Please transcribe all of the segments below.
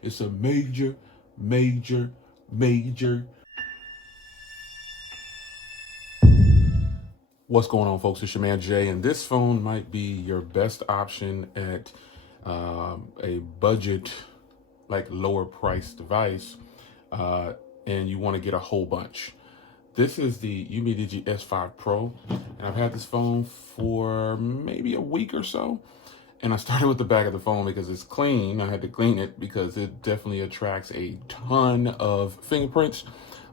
It's a major, major, major. What's going on, folks? It's your man Jay, and this phone might be your best option at a budget, like lower price device, and you want to get a whole bunch. This is the Umidigi S5 Pro, and I've had this phone for maybe a week or so. And I started with the back of the phone because it's clean. I had to clean it because it definitely attracts a ton of fingerprints.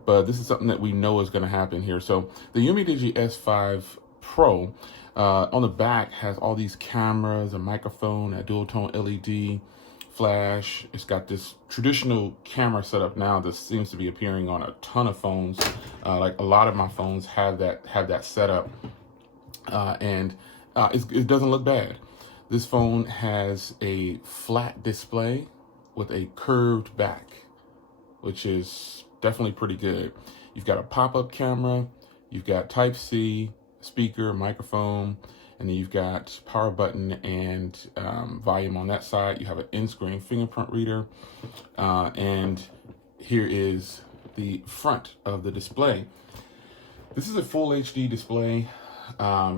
But this is something that we know is going to happen here. So the Umidigi S5 Pro on the back has all these cameras, a microphone, a dual tone LED, flash. It's got this traditional camera setup now that seems to be appearing on a ton of phones. Like a lot of my phones have that setup, and it doesn't look bad. This phone has a flat display with a curved back, which is definitely pretty good. You've got a pop-up camera, you've got Type-C, speaker, microphone, and then you've got power button and volume on that side. You have an in-screen fingerprint reader, and here is the front of the display. This is a full HD display.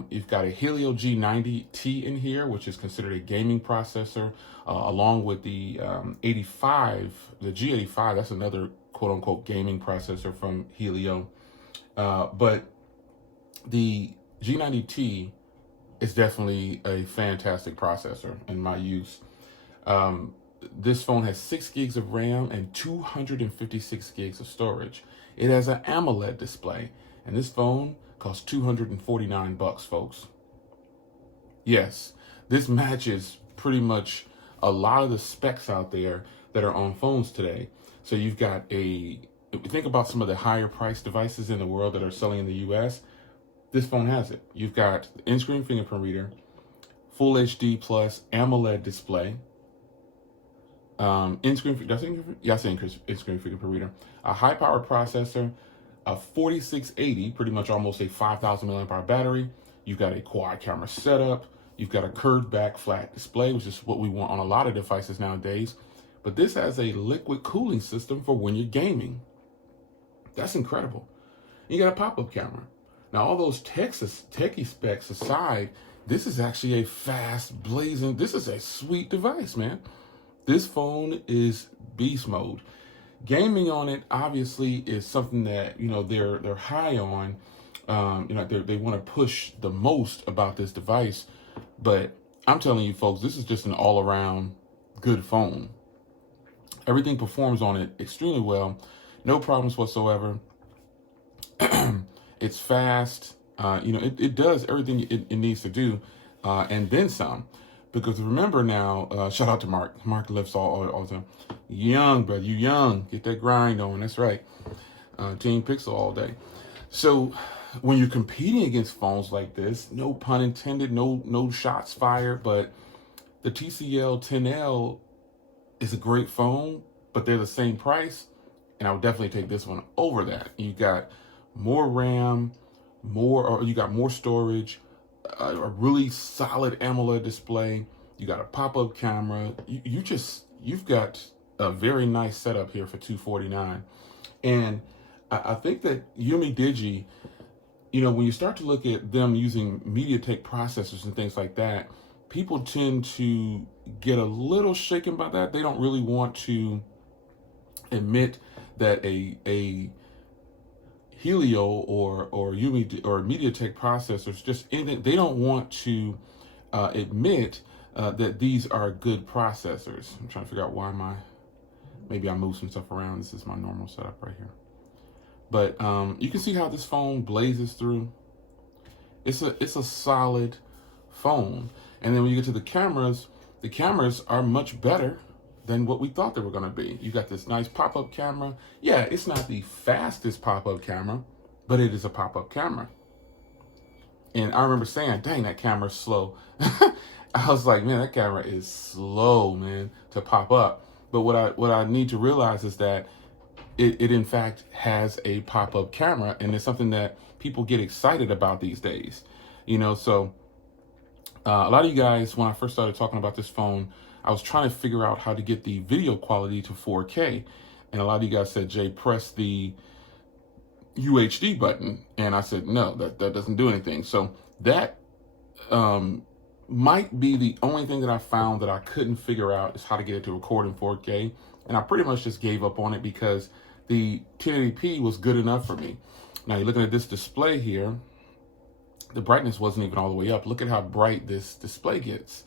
You've got a Helio G90T in here, which is considered a gaming processor, along with the 85, the G85. That's another quote-unquote gaming processor from Helio. But the G90T is definitely a fantastic processor in my use. This phone has 6 gigs of RAM and 256 gigs of storage. It has an AMOLED display, and this phone costs $249, folks. Yes, this matches pretty much a lot of the specs out there that are on phones today. So you've got think about some of the higher priced devices in the world that are selling in the US. This phone has it. You've got the in-screen fingerprint reader, full HD plus AMOLED display, in-screen fingerprint reader, a high power processor, a 4680, pretty much almost a 5,000 milliamp hour battery. You've got a quad camera setup. You've got a curved back flat display, which is what we want on a lot of devices nowadays. But this has a liquid cooling system for when you're gaming. That's incredible. You got a pop-up camera. Now, all those techie specs aside, this is actually a fast blazing, this is a sweet device, man. This phone is beast mode. Gaming on it obviously is something that they're high on. They want to push the most about this device, but I'm telling you, folks, this is just an all-around good phone. Everything performs on it extremely well, no problems whatsoever. It's fast. It does everything it needs to do, and then some. Because remember now, shout out to Mark. Mark lifts all the time. Young, brother, you young. Get that grind on. That's right. Team Pixel all day. So when you're competing against phones like this, no pun intended, no shots fired, but the TCL 10L is a great phone, but they're the same price, and I would definitely take this one over that. You got more RAM, you got more storage, a really solid AMOLED display. You got a pop-up camera. You've got a very nice setup here for $249. And I think that Umidigi, when you start to look at them using MediaTek processors and things like that, people tend to get a little shaken by that. They don't really want to admit that a Helio or MediaTek processors, just anything, they don't want to admit that these are good processors. I'm trying to figure out why maybe I moved some stuff around. This is my normal setup right here. But you can see how this phone blazes through. It's a solid phone. And then when you get to the cameras are much better than what we thought they were going to be. You got this nice pop-up camera. Yeah, it's not the fastest pop-up camera, but it is a pop-up camera. And I remember saying, dang, that camera's slow. I was like, man, that camera is slow, man, to pop up. But what I need to realize is that it in fact has a pop-up camera, and it's something that people get excited about these days. So a lot of you guys, when I first started talking about this phone, I was trying to figure out how to get the video quality to 4K. And a lot of you guys said, Jay, press the UHD button. And I said, no, that doesn't do anything. So that might be the only thing that I found that I couldn't figure out is how to get it to record in 4K. And I pretty much just gave up on it because the 1080p was good enough for me. Now you're looking at this display here. The brightness wasn't even all the way up. Look at how bright this display gets.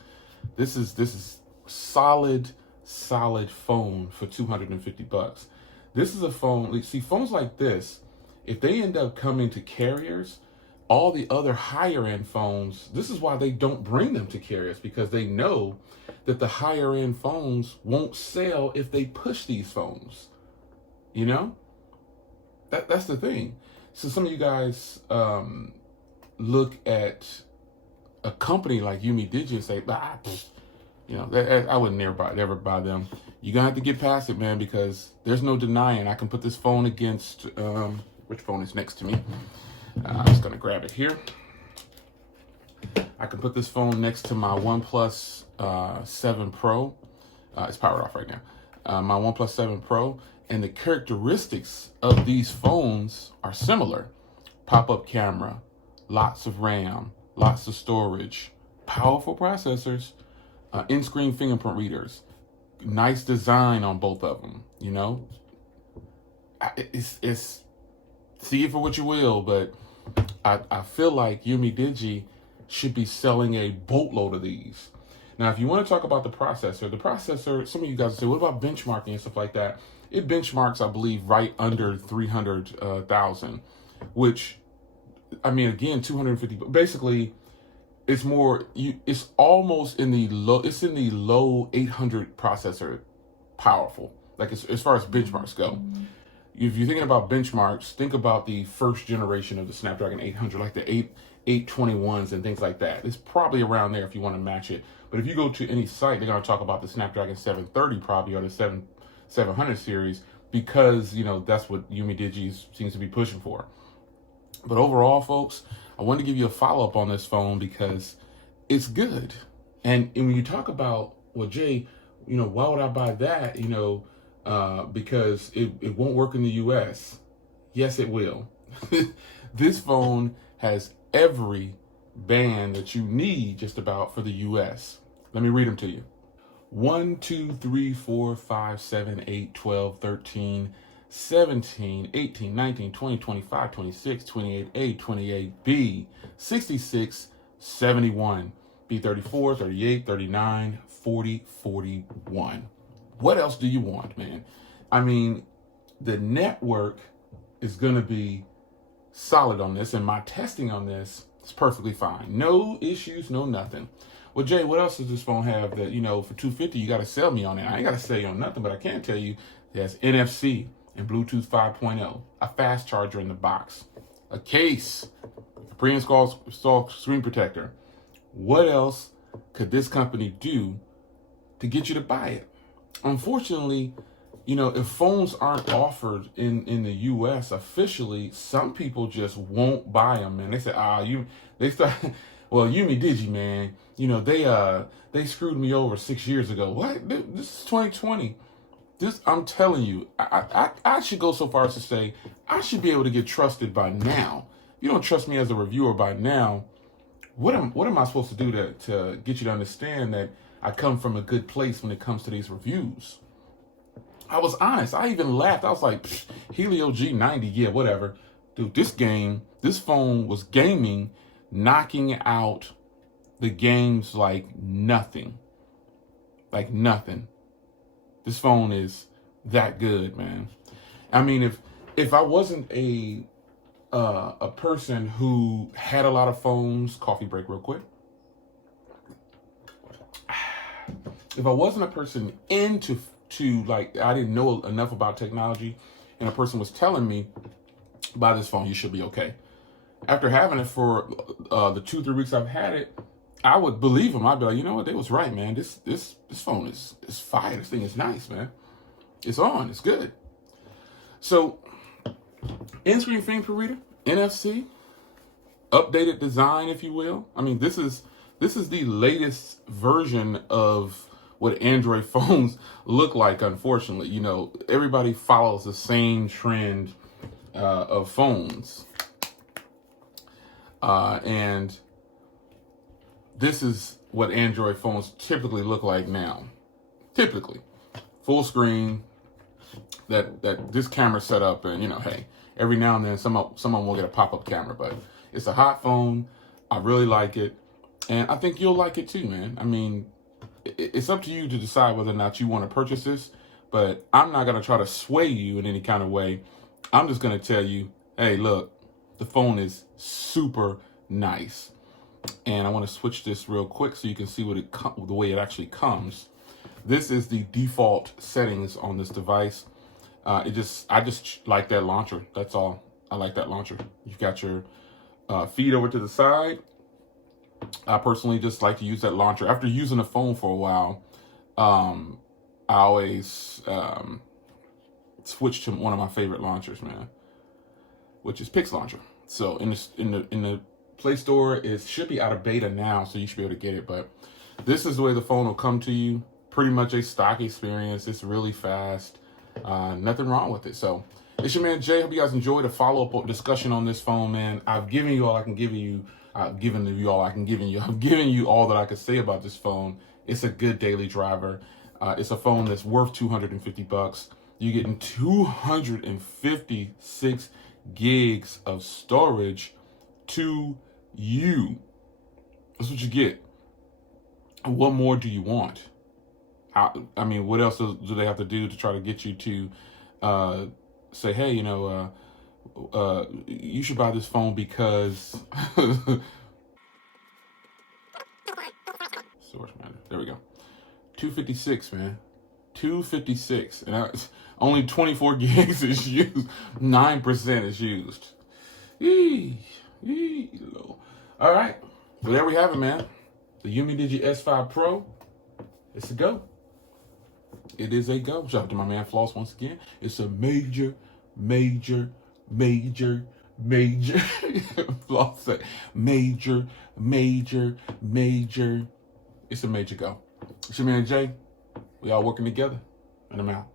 This is solid phone for $250. This is a phone. See, phones like this, if they end up coming to carriers, all the other higher end phones, this is why they don't bring them to carriers, because they know that the higher end phones won't sell if they push these phones. You know, that's the thing. So some of you guys look at a company like Umidigi and say, you know, I would never buy them. You're gonna have to get past it, man, because there's no denying. I can put this phone against which phone is next to me. I'm just gonna grab it here. I can put this phone next to my OnePlus 7 Pro. It's powered off right now. My OnePlus 7 Pro, and the characteristics of these phones are similar. Pop-up camera, lots of RAM, lots of storage, powerful processors, in-screen fingerprint readers, nice design on both of them. You know, it's see it for what you will, but I feel like Umidigi should be selling a boatload of these. Now, if you want to talk about the processor, some of you guys say, what about benchmarking and stuff like that? It benchmarks, I believe, right under 300,000, which, I mean, again, 250. Basically, it's more. It's almost in the low. It's in the low 800 processor, powerful. Like as far as benchmarks go. If you're thinking about benchmarks, think about the first generation of the Snapdragon 800, like the 821s and things like that. It's probably around there if you want to match it. But if you go to any site, they're going to talk about the Snapdragon 730 probably, or the 700 series, because, you know, that's what Umidigi seems to be pushing for. But overall, folks, I wanted to give you a follow-up on this phone because it's good. And when you talk about, well, Jay, you know, why would I buy that? You know, because it won't work in the US. Yes, it will. This phone has every band that you need just about for the US. Let me read them to you. 1, 2, 3, 4, 5, 7, 8, 12, 13, 17, 18, 19, 20, 25, 26, 28A, 28B, 66, 71, B34, 38, 39, 40, 41. What else do you want, man? I mean, the network is going to be solid on this, and my testing on this is perfectly fine. No issues, no nothing. Well, Jay, what else does this phone have that, you know, for $250, you got to sell me on it? I ain't got to sell you on nothing, but I can tell you it has NFC and Bluetooth 5.0, a fast charger in the box, a case, a pre-installed screen protector. What else could this company do to get you to buy it? Unfortunately, you know, if phones aren't offered in the US officially, some people just won't buy them, man. They say, well, Umidigi, man, you know, they screwed me over 6 years ago. What? This is 2020. I'm telling you, I should go so far as to say I should be able to get trusted by now. If you don't trust me as a reviewer by now, what am I supposed to do to get you to understand that I come from a good place when it comes to these reviews? I was honest. I even laughed. I was like, Helio G90, yeah, whatever. Dude, this phone was gaming, knocking out the games like nothing. Like nothing. This phone is that good, man. I mean, if I wasn't a person who had a lot of phones, coffee break real quick. If I wasn't a person into like, I didn't know enough about technology, and a person was telling me, buy this phone, you should be okay. After having it for the 2-3 weeks I've had it, I would believe them. I'd be like, you know what, they was right, man. This phone is fire. This thing is nice, man. It's on. It's good. So, in-screen fingerprint reader, NFC, updated design, if you will. I mean, this is the latest version of what Android phones look like, unfortunately. You know, everybody follows the same trend of phones. And this is what Android phones typically look like now. Typically. Full screen, that this camera set up, and, you know, hey, every now and then someone will get a pop-up camera, but it's a hot phone. I really like it, and I think you'll like it too, man. I mean, it's up to you to decide whether or not you want to purchase this, but I'm not going to try to sway you in any kind of way. I'm just going to tell you, hey, look, the phone is super nice. And I want to switch this real quick so you can see the way it actually comes. This is the default settings on this device. I just like that launcher. That's all. I like that launcher. You've got your feed over to the side. I personally just like to use that launcher. After using the phone for a while, I always switch to one of my favorite launchers, man, which is Pix Launcher. So in the Play Store, it should be out of beta now, so you should be able to get it. But this is the way the phone will come to you. Pretty much a stock experience. It's really fast. Nothing wrong with it. So it's your man Jay. Hope you guys enjoyed a follow-up discussion on this phone, man. I've given you all I can give you. I've given you all that I could say about this phone. It's a good daily driver. It's a phone that's worth $250. You're getting 256 gigs of storage to you. That's what you get. What more do you want? I mean, what else do they have to do to try to get you to say, hey, you know, you should buy this phone because source matter. There we go. 256, man. 256, and only 24 gigs is used. 9% is used. All right, well, there we have it, man. The Umidigi S5 Pro. It's a go. It is a go. Shout out to my man Floss once again. It's a major Floss said major. It's a major go. It's your man Jay. We all working together, and I'm out.